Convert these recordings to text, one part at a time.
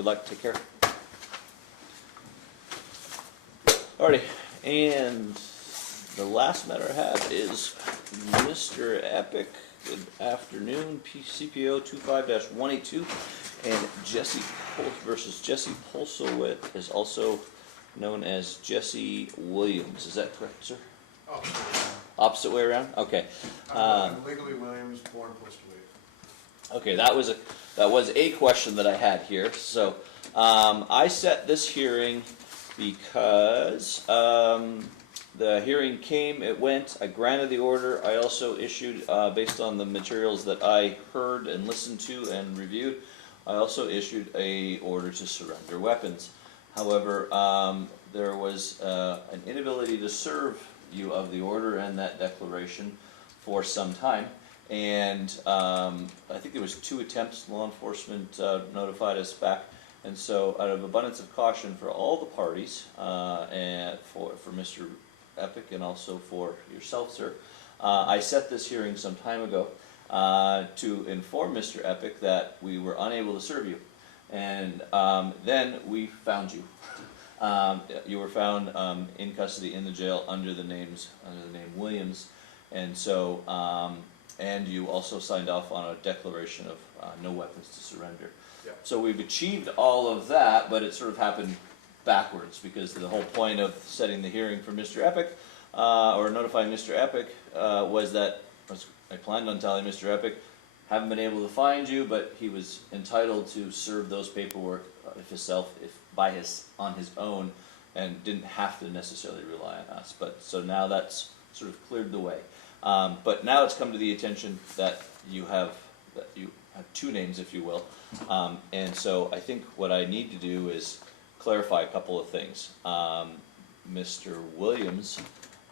Good luck. Take care. Alrighty, and the last matter I have is Mr. Epic. Good afternoon. CPO 25-182 and Jesse versus Jesse Polsowit is also known as Jesse Williams. Is that correct, sir? Opposite way around? Okay. I'm legally Williams, born Polsowit. Okay, that was a question that I had here. So I set this hearing because the hearing came, it went, I granted the order. I also issued, based on the materials that I heard and listened to and reviewed, I also issued a order to surrender weapons. However, there was an inability to serve you of the order and that declaration for some time. And I think there was 2 attempts. Law enforcement notified us back. And so out of abundance of caution for all the parties, and for Mr. Epic and also for yourself, sir, I set this hearing some time ago to inform Mr. Epic that we were unable to serve you. And then we found you. You were found in custody in the jail under the name Williams. And so, and you also signed off on a declaration of no weapons to surrender. Yeah. So we've achieved all of that, but it sort of happened backwards because the whole point of setting the hearing for Mr. Epic, or notifying Mr. Epic, was that I planned on telling Mr. Epic, haven't been able to find you, but he was entitled to serve those paperwork on his own, and didn't have to necessarily rely on us. But so now that's sort of cleared the way. But now it's come to the attention that you have 2 names, if you will, and so I think what I need to do is clarify a couple of things. Mr. Williams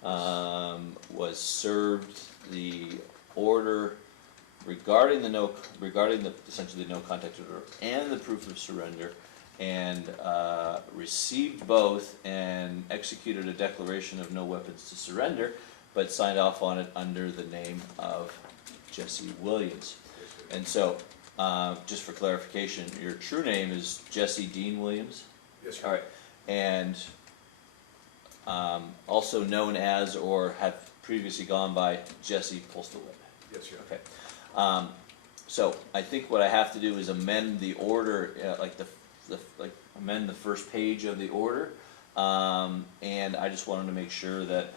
was served the order regarding essentially the no contact order and the proof of surrender, and received both and executed a declaration of no weapons to surrender, but signed off on it under the name of Jesse Williams. And so, just for clarification, your true name is Jesse Dean Williams? Yes, sir. All right. And also known as, or have previously gone by, Jesse Polsowit? Yes, sir. Okay. So I think what I have to do is amend the order, amend the first page of the order, and I just wanted to make sure that,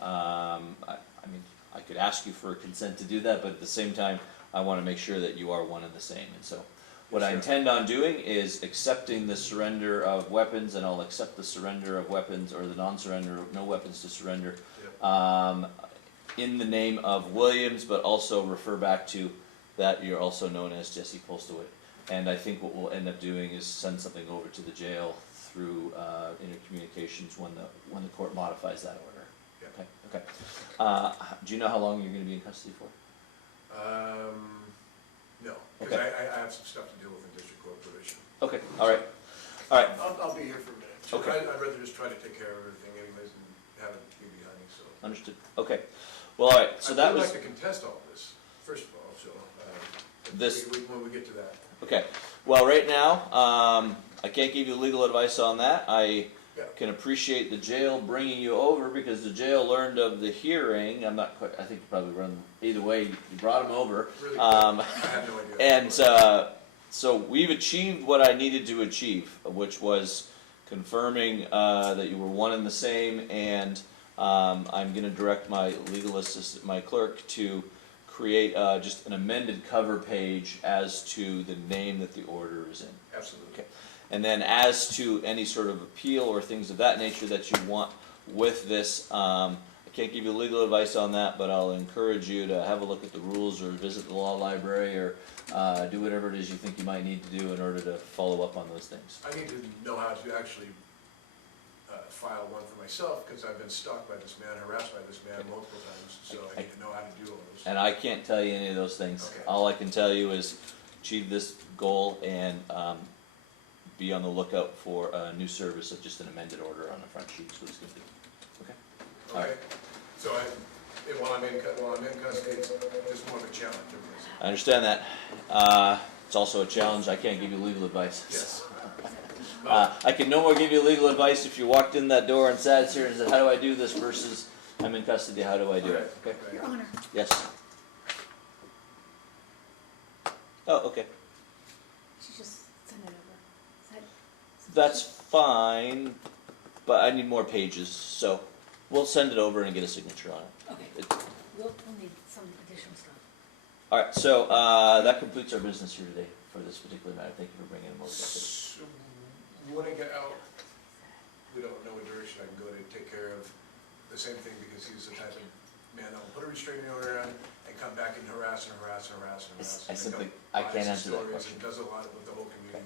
I could ask you for a consent to do that, but at the same time, I want to make sure that you are one and the same. And so what Yes, I intend on doing is accepting the surrender of weapons, and I'll accept the surrender of weapons, or the non-surrender of no weapons to surrender, in the name of Williams, but also refer back to that you're also known as Jesse Polsowit. And I think what we'll end up doing is send something over to the jail through intercommunications when the court modifies that order. Yeah. Okay. Do you know how long you're going to be in custody for? No, because I have some stuff to deal with in district court probation. Okay. All right. All right. I'll be here for a minute. Okay. I'd rather just try to take care of everything anyways and have it be behind me, so. Understood. Okay. Well, all right. So that I'd was like to contest all this, first of all, so this. when we get to that. Okay. Well, right now, I can't give you legal advice on that. I can appreciate the jail bringing you over because the jail learned of the hearing. I'm not quite. I think you probably run either way. You brought him over. Really I have no idea. And so we've achieved what I needed to achieve, which was confirming that you were one and the same. And I'm going to direct my legal assistant, my clerk, to create just an amended cover page as to the name that the order is in. Absolutely. Okay. And then as to any sort of appeal or things of that nature that you want with this, I can't give you legal advice on that, but I'll encourage you to have a look at the rules or visit the law library or do whatever it is you think you might need to do in order to follow up on those things. I need to know how to actually file one for myself because I've been stalked by this man, harassed by this man multiple times, so I need to know how to do all those. And I can't tell you any of those things. Okay. All I can tell you is achieve this goal and be on the lookout for a new service of just an amended order on the front sheet. So it's going to do. Okay. All Okay. right. So while I'm in custody, it's just more of a challenge. I understand that. It's also a challenge. I can't give you legal advice. Yes. I can no more give you legal advice if you walked in that door and sat here and said, how do I do this, versus I'm in custody, how do I do it? Okay? Your Honor, Yes. Oh, okay. she just sent it over. Is that That's fine, but I need more pages, so we'll send it over and get a signature on it. Okay, It- we'll need some additional stuff. All right, so that completes our business here today for this particular matter. Thank you for bringing them over. So, when I get out, we don't know what direction I can go to take care of the same thing, because he's the type of man that will put a restraining order on and come back and harass and harass and harass and harass. I and simply, make I up can't lies and answer that stories question. And does a lot with the whole community.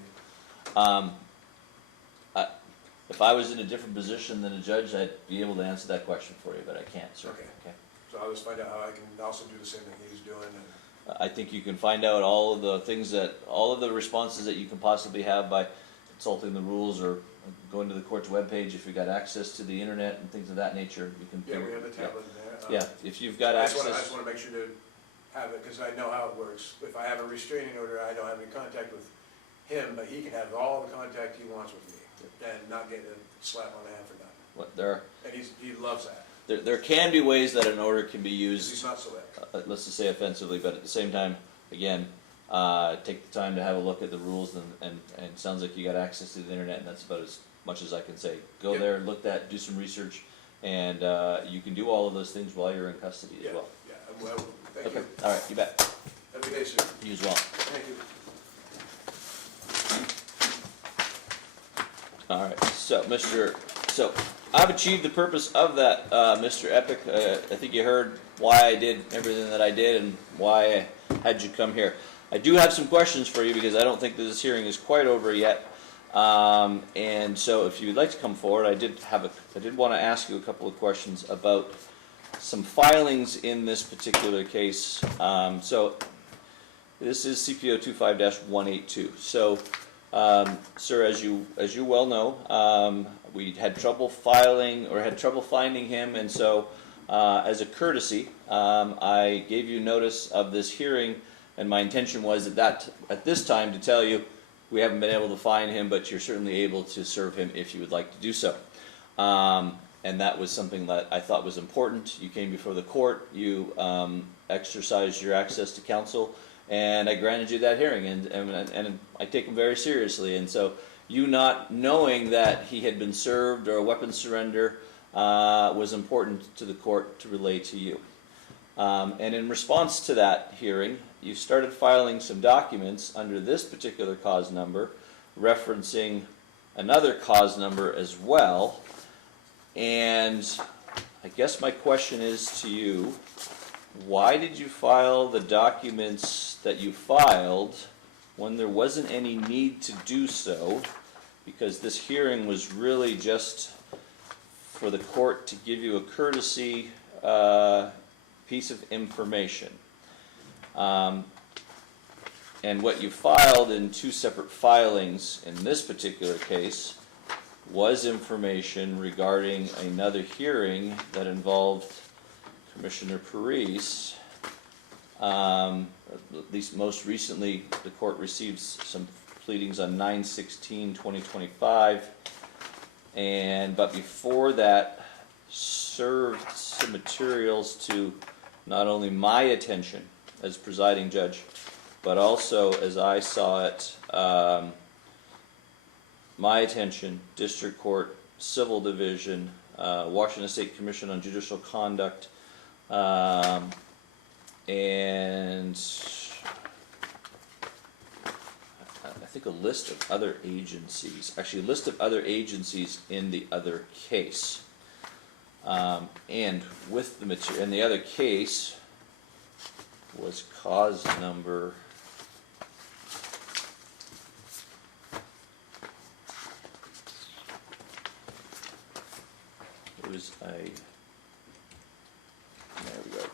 If I was in a different position than a judge, I'd be able to answer that question for you, but I can't, sir. Okay. So I'll just find out how I can also do the same thing he's doing, and I think you can find out all of the things all of the responses that you can possibly have by consulting the rules or going to the court's webpage if you've got access to the internet and things of that nature. You can. yeah, we have the tablet in there. Yeah, if you've got I access. just wanna make sure to have it, because I know how it works. If I have a restraining order, I don't have any contact with him, but he can have all the contact he wants with me and not get a slap on the hand for nothing. What there, And he loves that, there can be ways that an order can be 'cause used. he's not so bad. Let's just say offensively, but at the same time, again, take the time to have a look at the rules, and it sounds like you got access to the internet, and that's about as much as I can say. Go Yep. there, look at, do some research, and you can do all of those things while you're in custody as Yeah, well. yeah, well, thank Okay, you. all right, you bet. Have a good day, sir. You as well. Thank you. All right, so I've achieved the purpose of that, Mr. Epic. I think you heard why I did everything that I did and why I had you come here. I do have some questions for you because I don't think that this hearing is quite over yet. And so if you'd like to come forward, I did want to ask you a couple of questions about some filings in this particular case. So this is CPO 25-182. So, sir, as you well know, we had trouble finding him, and so as a courtesy, I gave you notice of this hearing, and my intention was at this time to tell you we haven't been able to find him, but you're certainly able to serve him if you would like to do so. And that was something that I thought was important. You came before the court, you exercised your access to counsel, and I granted you that hearing, and I take him very seriously. And so you not knowing that he had been served or a weapons surrender was important to the court to relay to you. And in response to that hearing, you started filing some documents under this particular cause number, referencing another cause number as well. And I guess my question is to you, why did you file the documents that you filed when there wasn't any need to do so? Because this hearing was really just for the court to give you a courtesy piece of information. And what you filed in two separate filings in this particular case was information regarding another hearing that involved Commissioner Parise. At least most recently, the court received some pleadings on 9/16/2025, but before that, served some materials to not only my attention as presiding judge, but also, as I saw it, my attention, District Court, Civil Division, Washington State Commission on Judicial Conduct, and I think a list of other agencies, actually a list of other agencies in the other case. And with the material, and the other case was cause number there we go.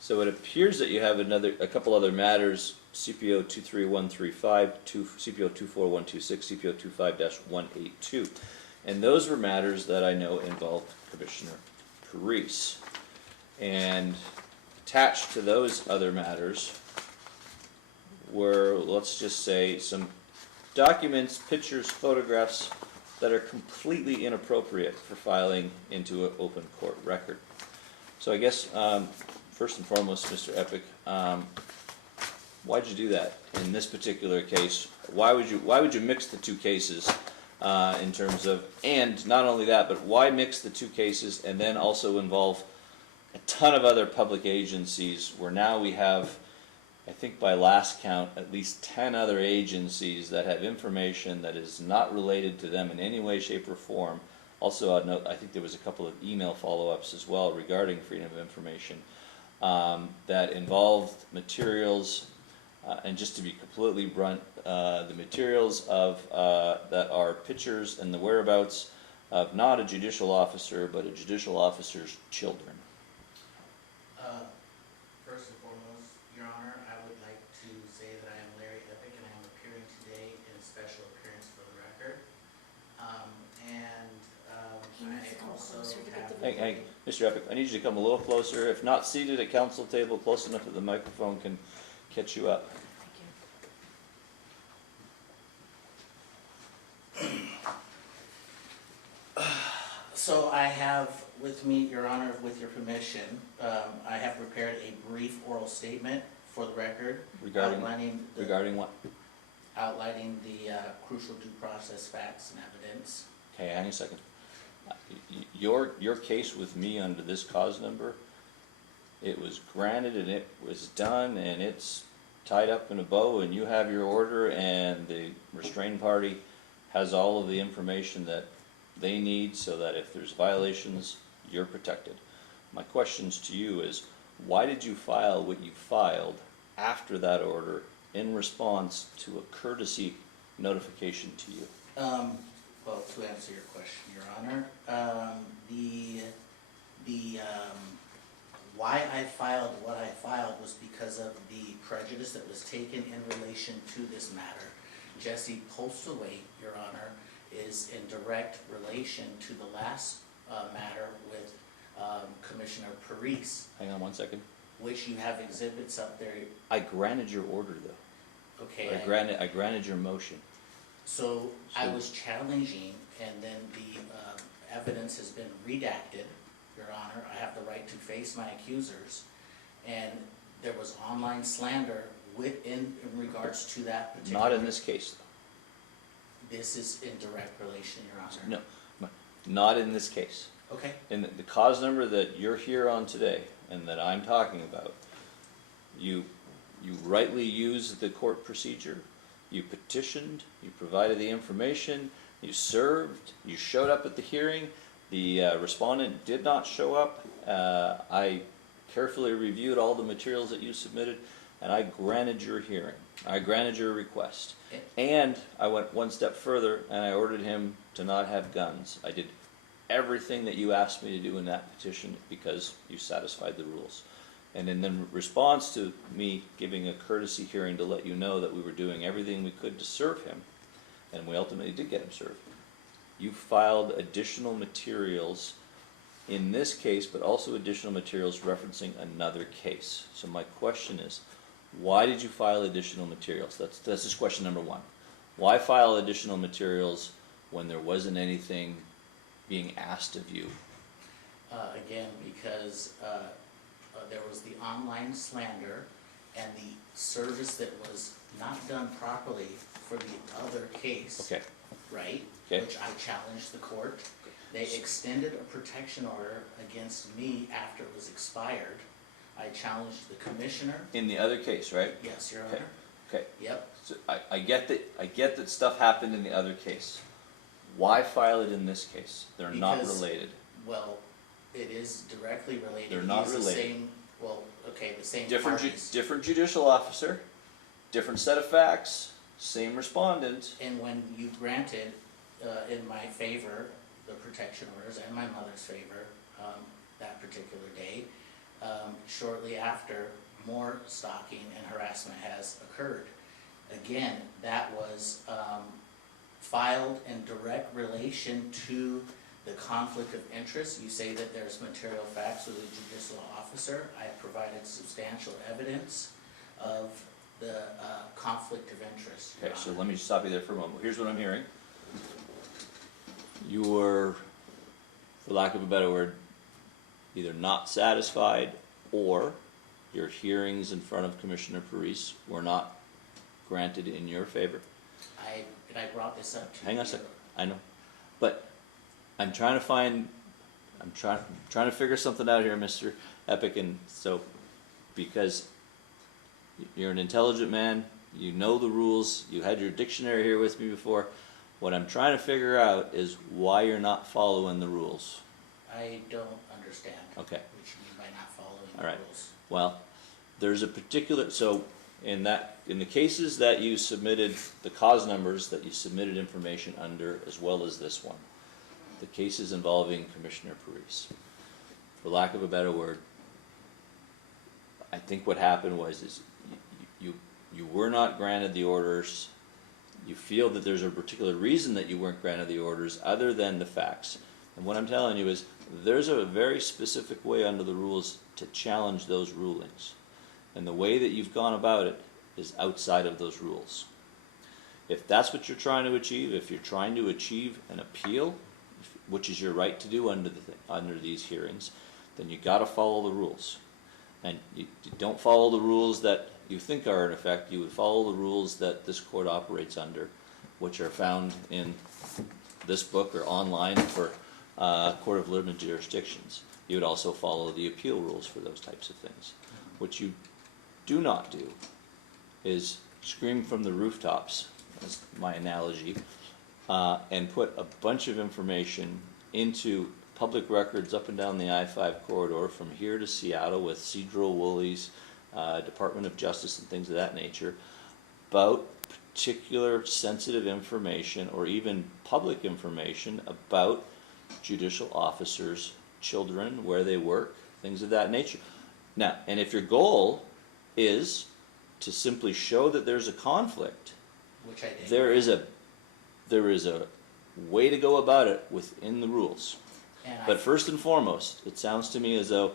So it appears that you have a couple other matters, CPO 23135, CPO 24126, CPO 25-182. And those were matters that I know involved Commissioner Parise. And attached to those other matters were, let's just say, some documents, pictures, photographs that are completely inappropriate for filing into an open court record. So I guess, first and foremost, Mr. Epic, why'd you do that in this particular case? Why would you mix the two cases in terms of, and not only that, but why mix the two cases and then also involve a ton of other public agencies where now we have, I think by last count, at least 10 other agencies that have information that is not related to them in any way, shape, or form. Also, I'd note, I think there was a couple of email follow-ups as well regarding freedom of information that involved materials, and just to be completely blunt, the materials of that are pictures and the whereabouts of not a judicial officer, but a judicial officer's children. First and foremost, Your Honor, I would like to say that I am Larry Epic and I am appearing today in a special appearance for the record. He needs to I come also closer to get have. the Hey, Mr. Epic, I need you to come a little closer. If not seated at council table, close enough that the microphone can catch you up. Thank you. So I have with me, Your Honor, with your permission, I have prepared a brief oral statement for the record. Regarding what? Outlining the crucial due process facts and evidence. Okay, hang on a second. Your case with me under this cause number, it was granted and it was done and it's tied up in a bow and you have your order and the restrained party has all of the information that they need so that if there's violations, you're protected. My questions to you is, why did you file what you filed after that order in response to a courtesy notification to you? Well, to answer your question, Your Honor, why I filed what I filed was because of the prejudice that was taken in relation to this matter. Jesse Postlewaite, Your Honor, is in direct relation to the last matter with Commissioner Parise. Hang on one second. Which you have exhibits up there. I granted your order though. Okay. I granted your motion. So I was challenging, and then the evidence has been redacted, Your Honor. I have the right to face my accusers, and there was online slander in regards to that particular. Not in this case though. This is in direct relation, Your Honor. No, not in this case. Okay. In the cause number that you're here on today and that I'm talking about, you rightly used the court procedure, you petitioned, you provided the information, you served, you showed up at the hearing, the respondent did not show up. I carefully reviewed all the materials that you submitted and I granted your hearing. I granted your request. And I went one step further and I ordered him to not have guns. I did everything that you asked me to do in that petition because you satisfied the rules. And in response to me giving a courtesy hearing to let you know that we were doing everything we could to serve him, and we ultimately did get him served, you filed additional materials in this case, but also additional materials referencing another case. So my question is, why did you file additional materials? That's just question number one. Why file additional materials when there wasn't anything being asked of you? Again, because there was the online slander and the service that was not done properly for the other case. Okay. Right? Okay. Which I challenged the court. They extended a protection order against me after it was expired. I challenged the commissioner. In the other case, right? Yes, Your Okay. Honor. Okay. Yep. So I get that stuff happened in the other case. Why file it in this case? They're not Because- related. Well, it is directly related. They're not He's the related. same, well, okay, the same Different parties. different judicial officer, different set of facts, same respondent. And when you granted, in my favor, the protection orders and my mother's favor, that particular day, shortly after, more stalking and harassment has occurred. Again, that was filed in direct relation to the conflict of interest. You say that there's material facts with a judicial officer. I have provided substantial evidence of the conflict of interest, Your Okay, so Honor. let me stop you there for a moment. Here's what I'm hearing. You were, for lack of a better word, either not satisfied or your hearings in front of Commissioner Parise were not granted in your favor. And I brought this up to you. Hang on a second, I know. But I'm trying to figure something out here, Mr. Epic, and so, because you're an intelligent man, you know the rules, you had your dictionary here with me before. What I'm trying to figure out is why you're not following the rules. I don't understand. Okay. What you mean by not following All the right. rules. Well, there's a particular, so in the cases that you submitted, the cause numbers that you submitted information under, as well as this one, the cases involving Commissioner Parise, for lack of a better word, I think what happened was is you were not granted the orders. You feel that there's a particular reason that you weren't granted the orders other than the facts. And what I'm telling you is there's a very specific way under the rules to challenge those rulings. And the way that you've gone about it is outside of those rules. If that's what you're trying to achieve, if you're trying to achieve an appeal, which is your right to do under these hearings, then you got to follow the rules. And you don't follow the rules that you think are in effect. You would follow the rules that this court operates under, which are found in this book or online for Court of Limited Jurisdictions. You would also follow the appeal rules for those types of things. What you do not do is scream from the rooftops, that's my analogy, and put a bunch of information into public records up and down the I-5 corridor from here to Seattle with Cedro Woolley's Department of Justice and things of that nature about particular sensitive information or even public information about judicial officers' children, where they work, things of that nature. Now, and if your goal is to simply show that there's a conflict, Which I did. there is a way to go about it within the rules. And But first and foremost, it sounds to me as though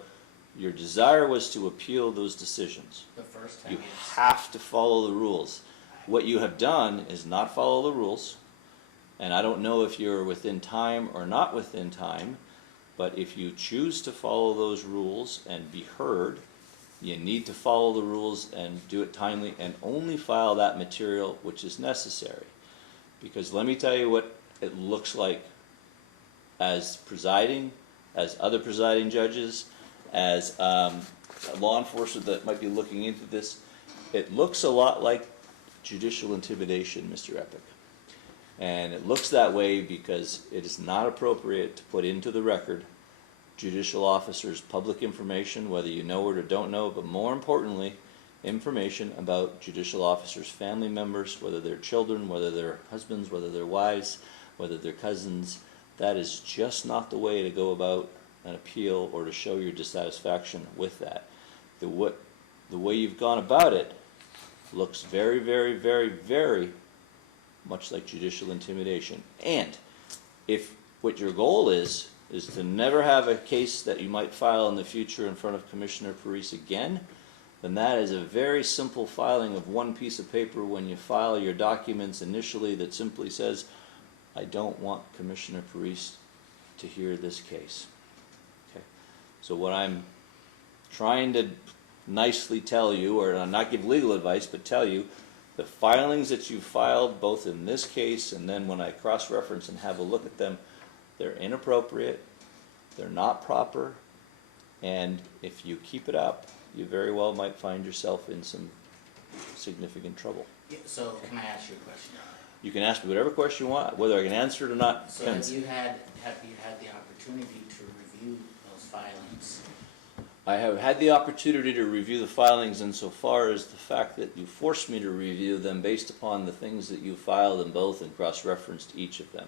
your desire was to appeal those decisions. the first time, You yes. have to follow the rules. What you have done is not follow the rules, and I don't know if you're within time or not within time, but if you choose to follow those rules and be heard, you need to follow the rules and do it timely and only file that material which is necessary. Because let me tell you what it looks like as presiding, as other presiding judges, as law enforcement that might be looking into this. It looks a lot like judicial intimidation, Mr. Epic. And it looks that way because it is not appropriate to put into the record judicial officers' public information, whether you know it or don't know, but more importantly, information about judicial officers' family members, whether they're children, whether they're husbands, whether they're wives, whether they're cousins. That is just not the way to go about an appeal or to show your dissatisfaction with that. The way you've gone about it looks very, very, very, very much like judicial intimidation. And if what your goal is to never have a case that you might file in the future in front of Commissioner Parise again, then that is a very simple filing of one piece of paper when you file your documents initially that simply says, I don't want Commissioner Parise to hear this case. Okay. So what I'm trying to nicely tell you, or not give legal advice, but tell you, the filings that you filed both in this case and then when I cross-reference and have a look at them, they're inappropriate, they're not proper, and if you keep it up, you very well might find yourself in some significant trouble. Yeah, so can I ask you a question? You can ask me whatever question you want, whether I can answer it or not. So have depends. you had the opportunity to review those filings? I have had the opportunity to review the filings insofar as the fact that you forced me to review them based upon the things that you filed in both and cross-referenced each of them.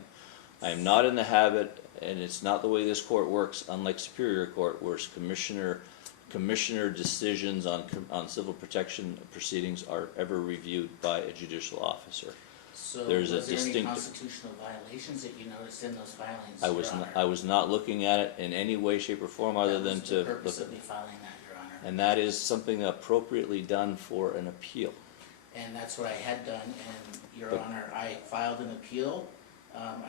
I am not in the habit, and it's not the way this court works, unlike Superior Court, where commissioner decisions on civil protection proceedings are ever reviewed by a judicial officer. So There's a was there any distinct- constitutional violations that you noticed in those filings, Your Honor? I was not looking at it in any way, shape, or form other than to That was the purpose look of at me filing that, Your Honor. and that is something appropriately done for an appeal. and that's what I had done, and Your But- Honor, I filed an appeal.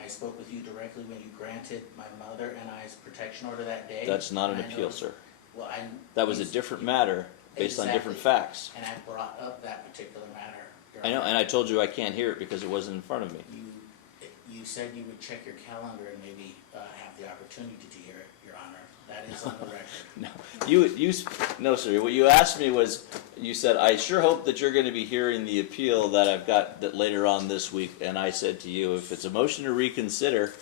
I spoke with you directly when you granted my mother and I's protection order that day. That's not an and I appeal, know- sir. Well, I. That was a different matter based on different Exactly. facts. And I brought up that particular matter, Your I know, Honor. and I told you I can't hear it because it wasn't in front of me. You said you would check your calendar and maybe have the opportunity to hear it, Your Honor. That is on the record. No, sir, what you asked me was, you said, I sure hope that you're gonna be hearing the appeal that I've got that later on this week, and I said to you, if it's a motion to reconsider,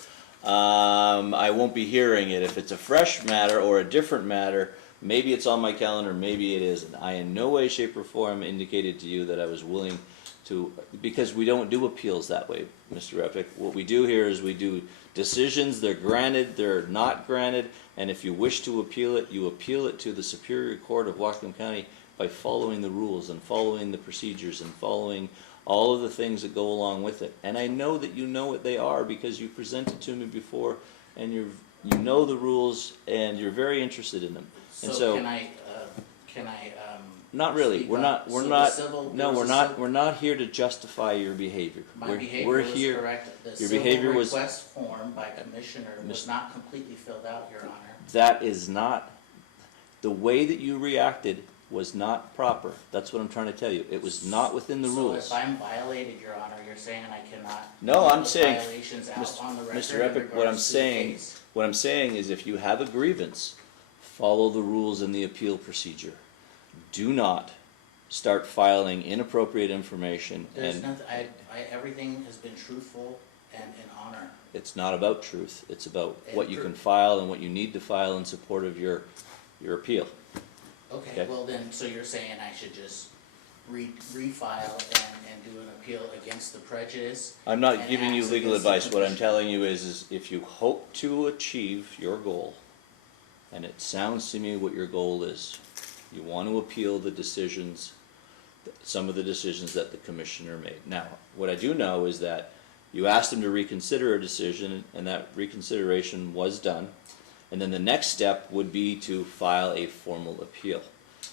I won't be hearing it. If it's a fresh matter or a different matter, maybe it's on my calendar, maybe it isn't. I in no way, shape, or form indicated to you that I was willing to, because we don't do appeals that way, Mr. Repick. What we do here is we do decisions, they're granted, they're not granted, and if you wish to appeal it, you appeal it to the Superior Court of Whatcom County by following the rules and following the procedures and following all of the things that go along with it. And I know that you know what they are because you presented to me before, and you know the rules, and you're very interested in them. And So can I, not really. speak We're up? not. We're So the not. civil- No, there we're was a not. civil- We're not here to justify your behavior. My we're behavior we're was here. correct. The Your behavior civil was- request form by Commissioner was Mis- not completely filled out, Your Honor. That is not. The way that you reacted was not proper. That's what I'm trying to tell you. It was not within the So rules. if I'm violated, Your Honor, you're saying I cannot. No, put I'm the saying, violations out Mr. on the record Mr. in Epic, what I'm regards to the saying, case? what I'm saying is if you have a grievance, follow the rules in the appeal procedure. Do not start filing inappropriate information, There's and nothing, everything has been truthful and in honor. it's not about truth. It's about And what you proof. can file and what you need to file in support of your appeal. Okay, Okay. well then, so you're saying I should just refile and do an appeal against the prejudice? I'm not And giving you acts legal against the advice. What I'm petition. telling you is if you hope to achieve your goal, and it sounds to me what your goal is, you want to appeal the decisions, some of the decisions that the commissioner made. Now, what I do know is that you asked him to reconsider a decision, and that reconsideration was done. And then the next step would be to file a formal appeal.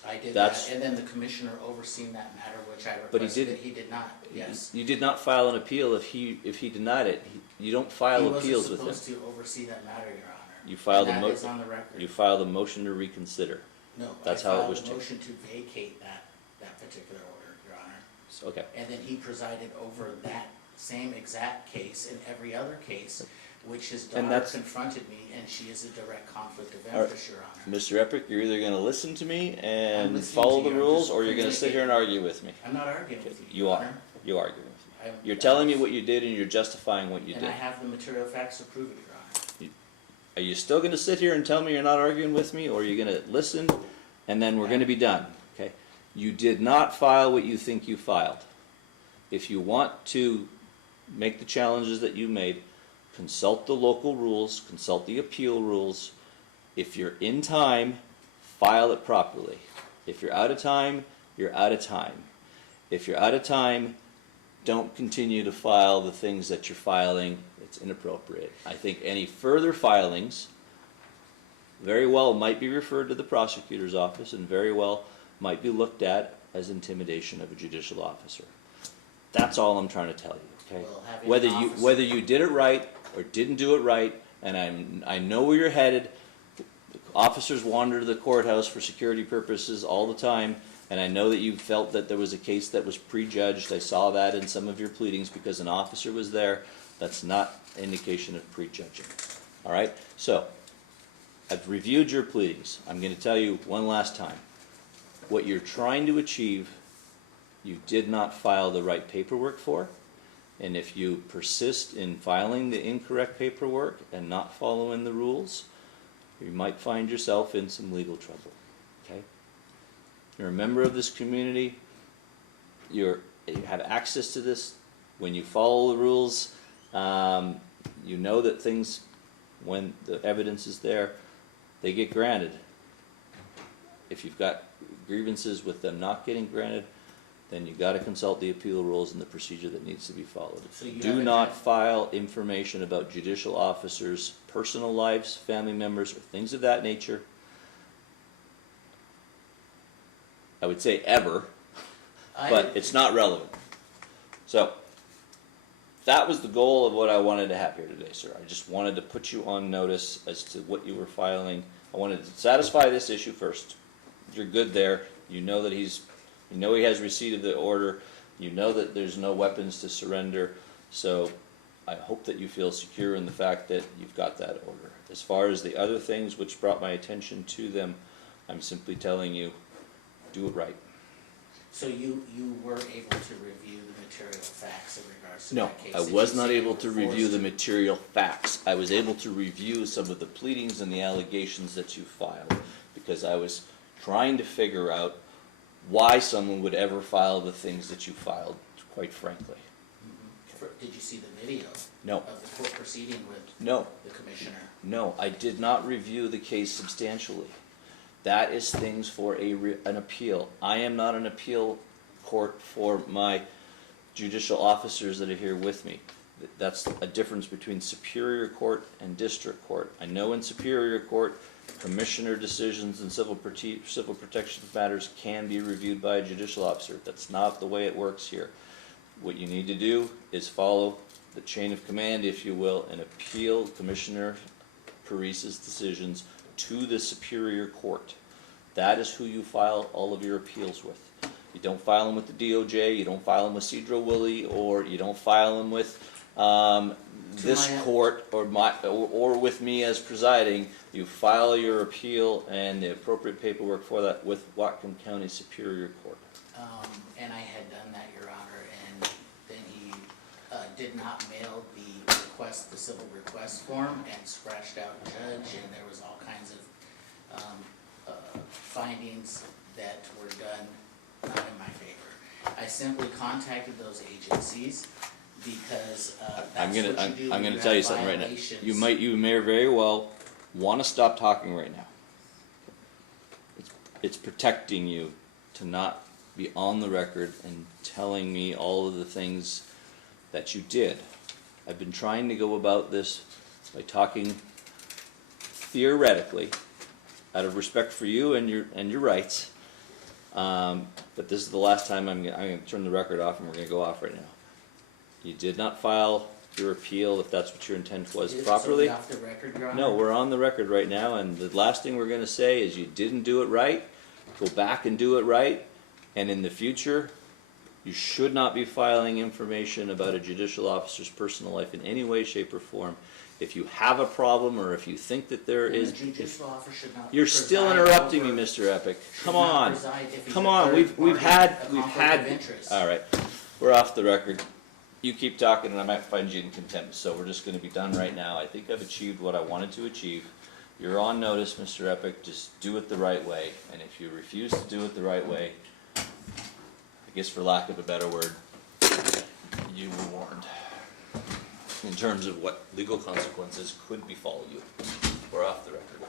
I did That's- that, and then the commissioner overseen that matter, which I But he requested, didn't- he did not, yes. You did not file an appeal if he denied it. You don't file appeals with He him. wasn't supposed to oversee that matter, Your Honor. You filed a And mo- that is on the record. You filed a motion to reconsider. No, That's how it was I filed a taken. motion to vacate that particular order, Your Honor. So, okay. And then he presided over that same exact case and every other case, which his And daughter that's- confronted me, and she is a direct conflict of All right. interest, Your Honor. Mr. Epic, you're either gonna listen to me and listening follow to the you. I'm rules, just or you're gonna sit here and argue with me. I'm not arguing Okay, with you, you Your are. Honor. You argue with me. I'm- You're telling me what you did and you're justifying what you And did. I have the material facts to prove it, Your Honor. Are you still gonna sit here and tell me you're not arguing with me, or are you gonna listen and then we're gonna be done, okay? You did not file what you think you filed. If you want to make the challenges that you made, consult the local rules, consult the appeal rules. If you're in time, file it properly. If you're out of time, you're out of time. If you're out of time, don't continue to file the things that you're filing. It's inappropriate. I think any further filings very well might be referred to the prosecutor's office and very well might be looked at as intimidation of a judicial officer. That's all I'm trying to tell you, okay? Well, having Whether an you officer- whether you did it right or didn't do it right, and I know where you're headed. Officers wander to the courthouse for security purposes all the time, and I know that you felt that there was a case that was prejudged. I saw that in some of your pleadings because an officer was there. That's not indication of prejudging. All right? So, I've reviewed your pleadings. I'm going to tell you one last time. What you're trying to achieve, you did not file the right paperwork for. And if you persist in filing the incorrect paperwork and not following the rules, you might find yourself in some legal trouble, okay? You're a member of this community. You have access to this. When you follow the rules, you know that things, when the evidence is there, they get granted. If you've got grievances with them not getting granted, then you gotta consult the appeal rules and the procedure that needs to be followed. So you Do haven't not had- file information about judicial officers' personal lives, family members, or things of that nature. I would say ever, but it's not relevant. So, that was the goal of what I wanted to have here today, sir. I just wanted to put you on notice as to what you were filing. I wanted to satisfy this issue first. You're good there. You know that he has receipt of the order. You know that there's no weapons to surrender. So I hope that you feel secure in the fact that you've got that order. As far as the other things which brought my attention to them, I'm simply telling you, do it right. So you were able to review the material facts in regards to No, that case? I Did was you not say you able were to review forced the material facts. I was able to review some of the pleadings and the allegations that you filed, because I was trying to figure out why someone would ever file the things that you filed, quite frankly. Did you see the video No, of the court proceeding with no, the commissioner? no, I did not review the case substantially. That is things for an appeal. I am not an appeal court for my judicial officers that are here with me. That's a difference between Superior Court and District Court. I know in Superior Court, commissioner decisions and civil protection matters can be reviewed by a judicial officer. That's not the way it works here. What you need to do is follow the chain of command, if you will, and appeal Commissioner Parise's decisions to the Superior Court. That is who you file all of your appeals with. You don't file them with the DOJ, you don't file them with Cedro Willie, or you don't file them with this court or with me as presiding. You file your appeal and the appropriate paperwork for that with Whatcom County Superior Court. And I had done that, Your Honor, and then he did not mail the civil request form, and scratched out judge, and there was all kinds of findings that were done not in my favor. I simply contacted those agencies because that's what you do I'm when gonna you tell you have something right now. violations. You may very well want to stop talking right now. It's protecting you to not be on the record and telling me all of the things that you did. I've been trying to go about this by talking theoretically, out of respect for you and your rights. But this is the last time I'm going to turn the record off, and we're going to go off right now. You did not file your appeal, if that's what your intent was, properly. So off the record, Your Honor? No, we're on the record right now, and the last thing we're going to say is you didn't do it right. Go back and do it right, and in the future, you should not be filing information about a judicial officer's personal life in any way, shape, or form. If you have a problem, or if you think that there Then is, the judicial officer should not you're still preside interrupting me, over- Mr. Epic. should Come not on, preside if he's come a on. third We've party, had a conflict of interest. All right, we're off the record. You keep talking, and I might find you in contempt. So we're just going to be done right now. I think I've achieved what I wanted to achieve. You're on notice, Mr. Epic. Just do it the right way. And if you refuse to do it the right way, I guess for lack of a better word, you were warned in terms of what legal consequences could befall you. We're off the record.